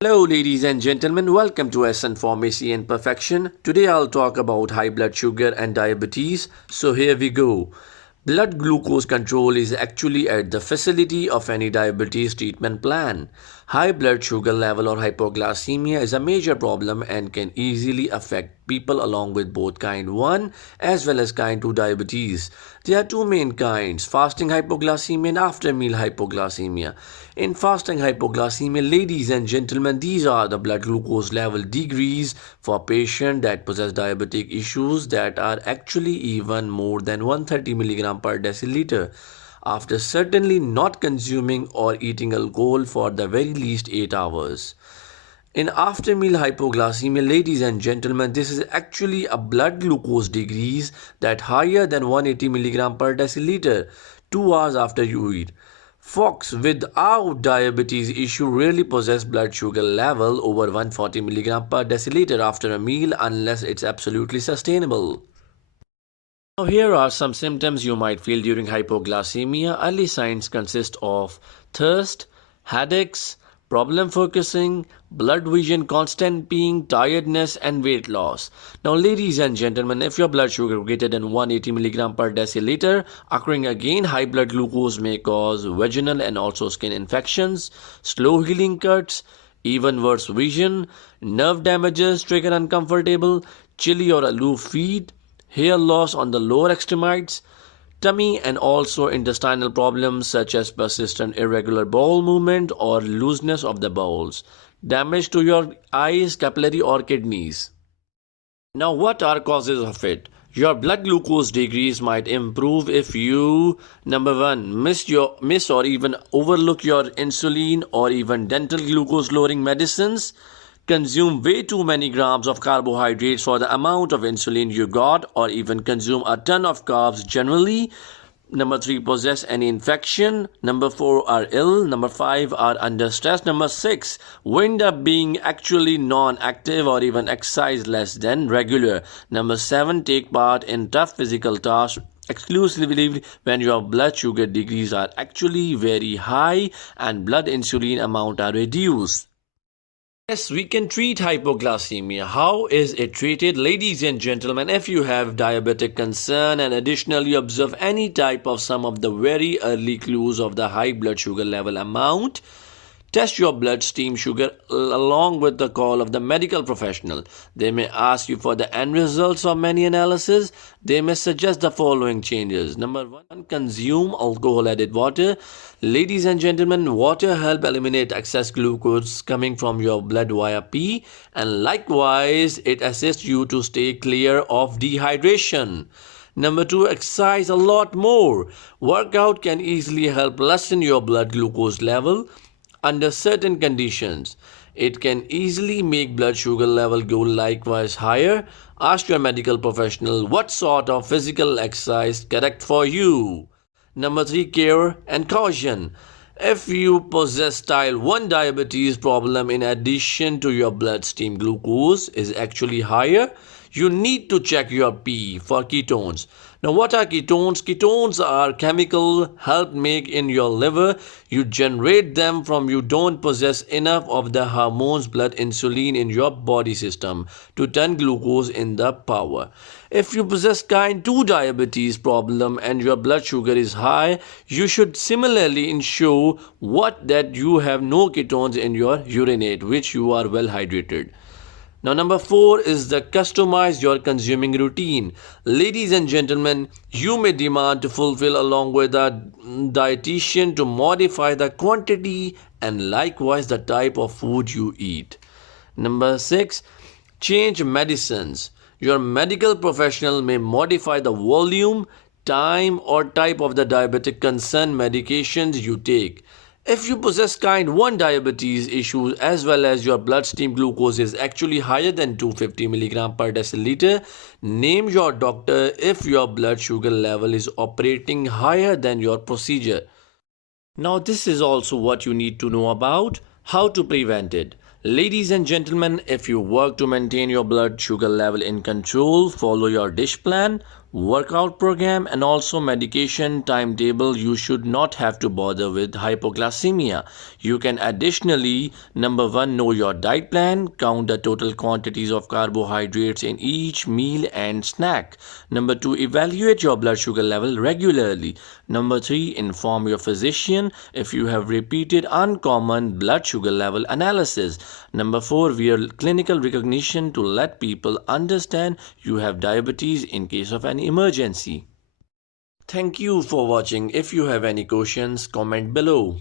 Hello ladies and gentlemen, welcome to SN Pharmacy and Perfection. Today I'll talk about high blood sugar and diabetes. So here we go. Blood glucose control is actually at the facility of any diabetes treatment plan. High blood sugar level or hypoglycemia is a major problem and can easily affect people along with both kind 1 as well as kind 2 diabetes. There are two main kinds, fasting hypoglycemia and after meal hypoglycemia. In fasting hypoglycemia, ladies and gentlemen, these are the blood glucose level degrees for patients that possess diabetic issues that are actually even more than 130 mg per deciliter after certainly not consuming or eating alcohol for the very least 8 hours. In after meal hypoglycemia, ladies and gentlemen, this is actually a blood glucose degrees that higher than 180 mg per deciliter 2 hours after you eat. Folks without diabetes issue rarely possess blood sugar level over 140 mg per deciliter after a meal unless it's absolutely sustainable. Now here are some symptoms you might feel during hypoglycemia. Early signs consist of thirst, headaches, problem focusing, blood vision, constant peeing, tiredness and weight loss. Now ladies and gentlemen, if your blood sugar greater than 180 mg per deciliter occurring again, high blood glucose may cause vaginal and also skin infections, slow healing cuts, even worse vision, nerve damages, trigger uncomfortable, chilly or aloof feet, hair loss on the lower extremities, tummy and also intestinal problems such as persistent irregular bowel movement or looseness of the bowels, damage to your eyes, capillary or kidneys. Now what are causes of it? Your blood glucose degrees might improve if you, number 1, miss or even overlook your insulin or even dental glucose lowering medicines, consume way too many grams of carbohydrates for the amount of insulin you got, or even consume a ton of carbs generally. Number 3, possess any infection. Number 4, are ill. Number 5, are under stress. Number 6, wind up being actually non-active or even exercise less than regular. Number 7, take part in tough physical tasks exclusively when your blood sugar degrees are actually very high and blood insulin amount are reduced. Yes, we can treat hypoglycemia. How is it treated? Ladies and gentlemen, if you have diabetic concern and additionally observe any type of some of the very early clues of the high blood sugar level amount, test your bloodstream sugar along with the call of the medical professional. They may ask you for the end results of many analysis. They may suggest the following changes. Number 1, consume alcohol-added water. Ladies and gentlemen, water help eliminate excess glucose coming from your blood via pee, and likewise it assists you to stay clear of dehydration. Number 2, exercise a lot more. Workout can easily help lessen your blood glucose level. Under certain conditions, it can easily make blood sugar level go likewise higher. Ask your medical professional what sort of physical exercise correct for you. Number 3, care and caution. If you possess type 1 diabetes problem in addition to your bloodstream glucose is actually higher, you need to check your pee for ketones. Now what are ketones? Ketones are chemical help make in your liver. You generate them from you don't possess enough of the hormones blood insulin in your body system to turn glucose in the power. If you possess kind 2 diabetes problem and your blood sugar is high, you should similarly ensure that you have no ketones in your urinate, which you are well hydrated. Now number 4 is the customize your consuming routine. Ladies and gentlemen, you may demand to fulfill along with a dietitian to modify the quantity and likewise the type of food you eat. Number 6, change medicines. Your medical professional may modify the volume, time or type of the diabetic concern medications you take. If you possess kind 1 diabetes issues as well as your bloodstream glucose is actually higher than 250 mg per deciliter, name your doctor if your blood sugar level is operating higher than your procedure. Now this is also what you need to know about how to prevent it. Ladies and gentlemen, if you work to maintain your blood sugar level in control, follow your dish plan. workout program, and also medication timetable, you should not have to bother with hypoglycemia. You can additionally, number 1, know your diet plan, count the total quantities of carbohydrates in each meal and snack. Number 2, evaluate your blood sugar level regularly. Number 3, inform your physician if you have repeated uncommon blood sugar level analysis. Number 4, wear clinical recognition to let people understand you have diabetes in case of an emergency. Thank you for watching. If you have any questions, comment below.